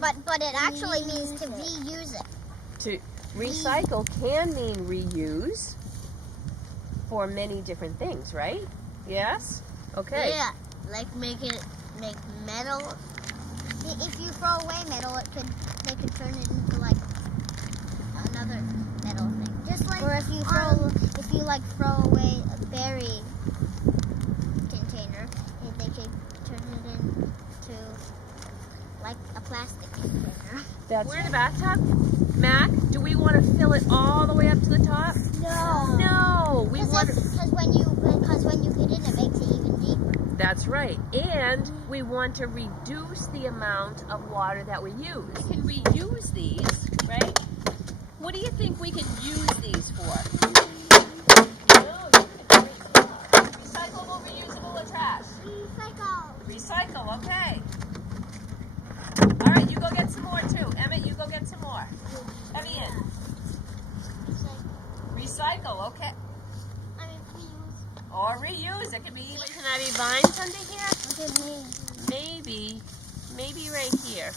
But it actually means to reuse it. To recycle can mean reuse for many different things, right? Yes? Okay. Yeah, like make metal. If you throw away metal, they could turn it into like another metal thing. Just like, or if you throw away a berry container, they could turn it into like a plastic container. We're in a bathtub. Mac, do we want to fill it all the way up to the top? No. No. Because when you get in, it makes it even deeper. That's right. And we want to reduce the amount of water that we use. We can reuse these, right? What do you think we can use these for? Recyclable, reusable, or trash? Recycle, okay. All right, you go get some more too. Emmett, you go get some more. Evian. Recycle, okay. Reuse. Or reuse. It could be even. Can I be vines under here? Look at me. Maybe right here.